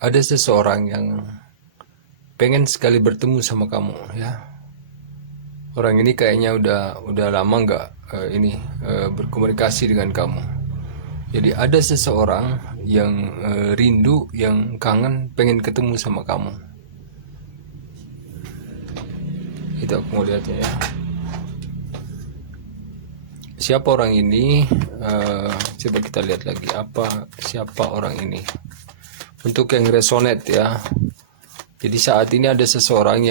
Ada seseorang yang pengen sekali bertemu sama kamu, ya. Orang ini kayaknya udah lama nggak berkomunikasi dengan kamu. Jadi ada seseorang yang rindu, yang kangen, pengen ketemu sama kamu. Itu aku mau lihatnya, ya. Siapa orang ini? Coba kita lihat lagi. Siapa orang ini? Untuk yang resonate, ya. Jadi saat ini ada seseorang,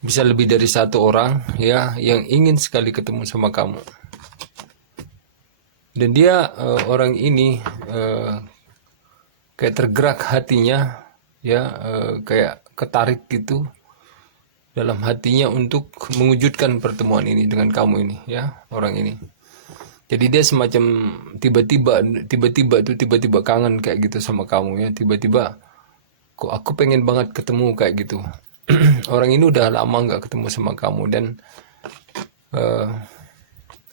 bisa lebih dari satu orang, ya, yang ingin sekali ketemu sama kamu. Dan dia orang ini kayak tergerak hatinya, ya, kayak ketarik gitu dalam hatinya untuk mewujudkan pertemuan ini dengan kamu ini, ya, orang ini. Jadi dia semacam tiba-tiba kangen kayak gitu sama kamu, ya. Tiba-tiba kok aku pengen banget ketemu kayak gitu. Orang ini udah lama nggak ketemu sama kamu, dan eh,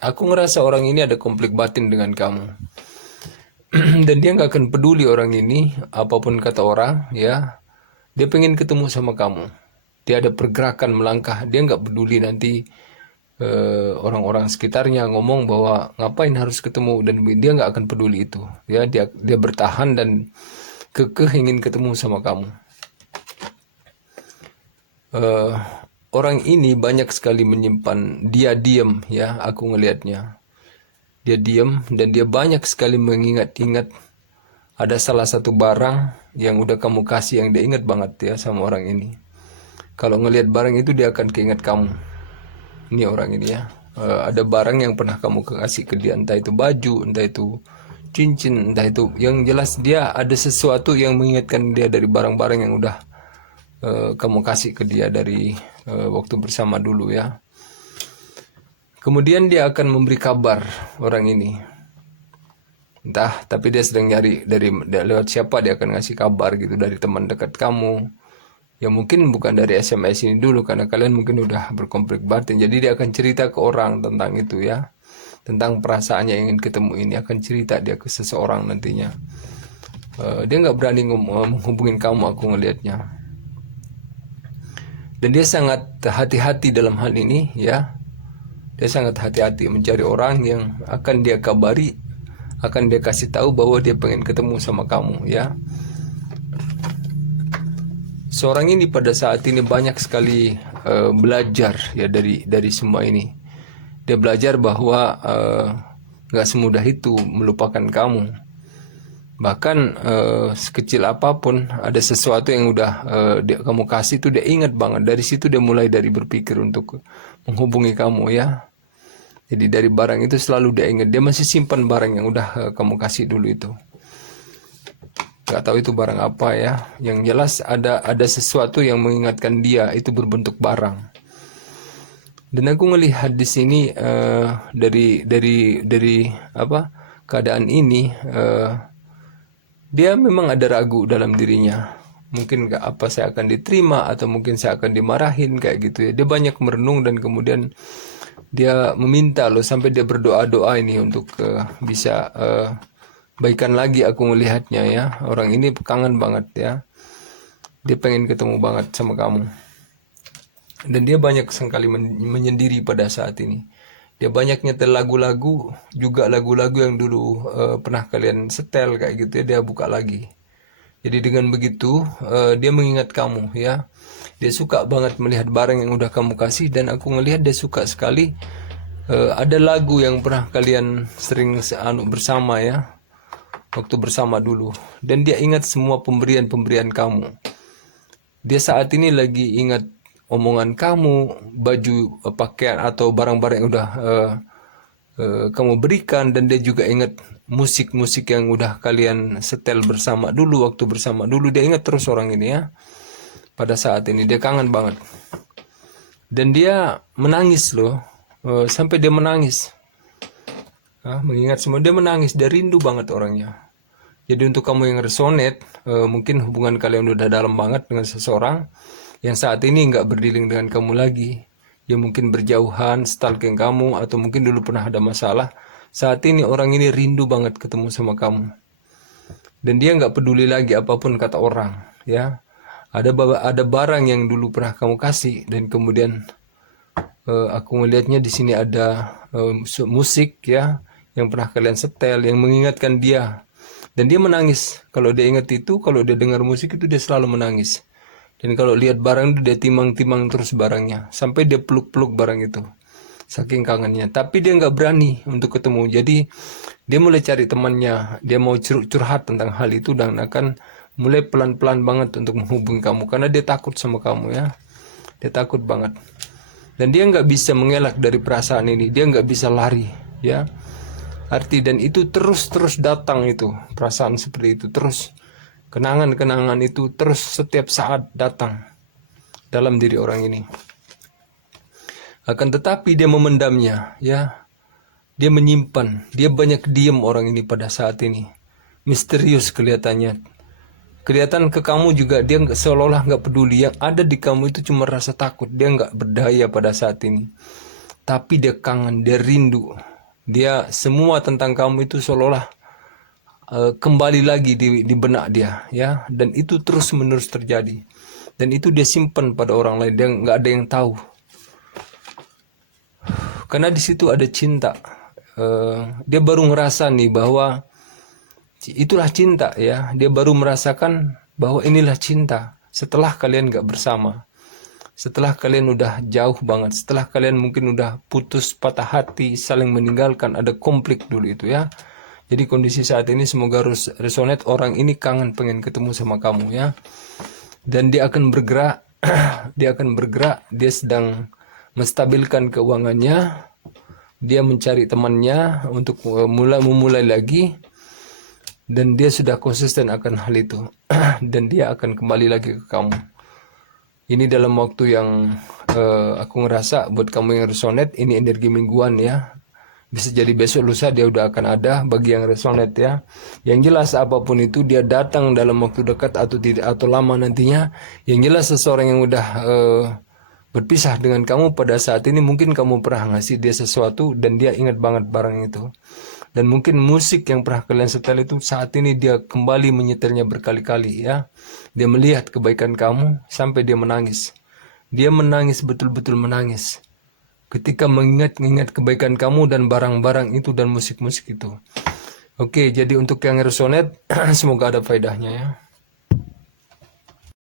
aku ngerasa orang ini ada konflik batin dengan kamu. Dan dia nggak akan peduli orang ini apapun kata orang, ya. Dia pengen ketemu sama kamu. Dia ada pergerakan melangkah. Dia nggak peduli nanti orang-orang sekitarnya ngomong bahwa ngapain harus ketemu, dan dia nggak akan peduli itu. Ya, dia bertahan dan kekeh ingin ketemu sama kamu. Eh, Orang ini banyak sekali menyimpan. Dia diam, ya. Aku ngelihatnya. Dia diam dan dia banyak sekali mengingat-ingat. Ada salah satu barang yang udah kamu kasih yang dia ingat banget, ya, sama orang ini. Kalau ngelihat barang itu dia akan keinget kamu. Ini orang ini, ya. Ada barang yang pernah kamu kasih ke dia, entah itu baju, entah itu cincin, entah itu, yang jelas dia ada sesuatu yang mengingatkan dia dari barang-barang yang udah kamu kasih ke dia dari waktu bersama dulu, ya. Kemudian dia akan memberi kabar, orang ini. Entah, tapi dia sedang nyari lewat siapa dia akan ngasih kabar gitu, dari teman dekat kamu. Ya mungkin bukan dari SMS ini dulu, karena kalian mungkin udah berkonflik batin. Jadi dia akan cerita ke orang tentang itu, ya. Tentang perasaannya ingin ketemu ini, akan cerita dia ke seseorang nantinya. Dia nggak berani menghubungin kamu, aku ngelihatnya. Dan dia sangat hati-hati dalam hal ini, ya. Dia sangat hati-hati mencari orang yang akan dia kabari, akan dia kasih tahu bahwa dia pengen ketemu sama kamu, ya. Seorang ini pada saat ini banyak sekali belajar, ya, dari semua ini. Dia belajar bahwa nggak semudah itu melupakan kamu. Bahkan sekecil apapun ada sesuatu yang udah kamu kasih itu dia ingat banget. Dari situ dia mulai dari berpikir untuk menghubungi kamu, ya. Jadi dari barang itu selalu dia ingat. Dia masih simpan barang yang udah kamu kasih dulu itu. Gak tahu itu barang apa, ya. Yang jelas ada sesuatu yang mengingatkan dia, itu berbentuk barang. Dan aku ngelihat di sini dari apa keadaan ini, dia memang ada ragu dalam dirinya. Mungkin gak apa saya akan diterima, atau mungkin saya akan dimarahin kayak gitu, ya. Dia banyak merenung dan kemudian dia meminta loh, sampai dia berdoa-doa ini untuk bisa baikan lagi, aku melihatnya, ya. Orang ini kangen banget, ya. Dia pengen ketemu banget sama kamu. Dan dia banyak sekali menyendiri pada saat ini. Dia banyak nyetel lagu-lagu, juga lagu-lagu yang dulu pernah kalian setel kayak gitu, ya. Dia buka lagi. Jadi dengan begitu dia mengingat kamu, ya. Dia suka banget melihat barang yang udah kamu kasih, dan aku ngelihat dia suka sekali ada lagu yang pernah kalian sering bersama, ya, waktu bersama dulu. Dan dia ingat semua pemberian-pemberian kamu. Dia saat ini lagi ingat omongan kamu, baju, pakaian, atau barang-barang yang udah kamu berikan. Dan dia juga ingat musik-musik yang udah kalian setel bersama dulu, waktu bersama dulu. Dia ingat terus orang ini, ya. Pada saat ini dia kangen banget. Dan dia menangis loh, sampai dia menangis. Mengingat semua, dia menangis, dia rindu banget orangnya. Jadi untuk kamu yang resonate, mungkin hubungan kalian udah dalam banget dengan seseorang yang saat ini nggak berdealing dengan kamu lagi. Dia mungkin berjauhan, stalking kamu, atau mungkin dulu pernah ada masalah. Saat ini orang ini rindu banget ketemu sama kamu. dan dia nggak peduli lagi apapun kata orang, ya. Ada barang yang dulu pernah kamu kasih dan kemudian aku melihatnya di sini ada musik, ya, yang pernah kalian setel yang mengingatkan dia, dan dia menangis kalau dia ingat itu. Kalau dia dengar musik itu dia selalu menangis, dan kalau lihat barang itu dia timang-timang terus barangnya sampai dia peluk-peluk barang itu saking kangennya. Tapi dia nggak berani untuk ketemu, jadi dia mulai cari temannya, dia mau curhat tentang hal itu dan akan mulai pelan-pelan banget untuk menghubungi kamu karena dia takut sama kamu, ya. Dia takut banget. Dan dia nggak bisa mengelak dari perasaan ini, dia nggak bisa lari, ya. Dan itu terus datang, itu perasaan seperti itu terus, kenangan-kenangan itu terus setiap saat datang dalam diri orang ini. Akan tetapi dia memendamnya, ya. Dia menyimpan, dia banyak diam orang ini pada saat ini. Misterius kelihatannya. Kelihatan ke kamu juga dia seolah-olah nggak peduli. Yang ada di kamu itu cuma rasa takut. Dia nggak berdaya pada saat ini. Tapi dia kangen, dia rindu. Dia semua tentang kamu itu seolah-olah kembali lagi di benak dia, ya. Dan itu terus menerus terjadi. Dan itu dia simpan pada orang lain. Dia nggak ada yang tahu. Karena di situ ada cinta. Dia baru ngerasa nih bahwa itulah cinta, ya. Dia baru merasakan bahwa inilah cinta setelah kalian gak bersama, setelah kalian udah jauh banget, setelah kalian mungkin udah putus, patah hati, saling meninggalkan, ada konflik dulu itu, ya. Jadi kondisi saat ini semoga harus resonate. Orang ini kangen pengen ketemu sama kamu, ya. Dan dia akan bergerak. Dia sedang menstabilkan keuangannya. Dia mencari temannya untuk memulai lagi. Dan dia sudah konsisten akan hal itu. Dan dia akan kembali lagi ke kamu. Ini dalam waktu yang aku ngerasa buat kamu yang resonate, ini energi mingguan, ya. Bisa jadi besok lusa dia udah akan ada bagi yang resonate, ya. Yang jelas apapun itu dia datang dalam waktu dekat atau tidak atau lama nantinya. Yang jelas seseorang yang udah berpisah dengan kamu pada saat ini, mungkin kamu pernah ngasih dia sesuatu dan dia ingat banget barang itu. Dan mungkin musik yang pernah kalian setel itu saat ini dia kembali menyetelnya berkali-kali, ya. Dia melihat kebaikan kamu sampai dia menangis. Dia menangis, betul-betul menangis ketika mengingat kebaikan kamu dan barang-barang itu dan musik-musik itu. Oke, jadi untuk yang resonate semoga ada faedahnya, ya.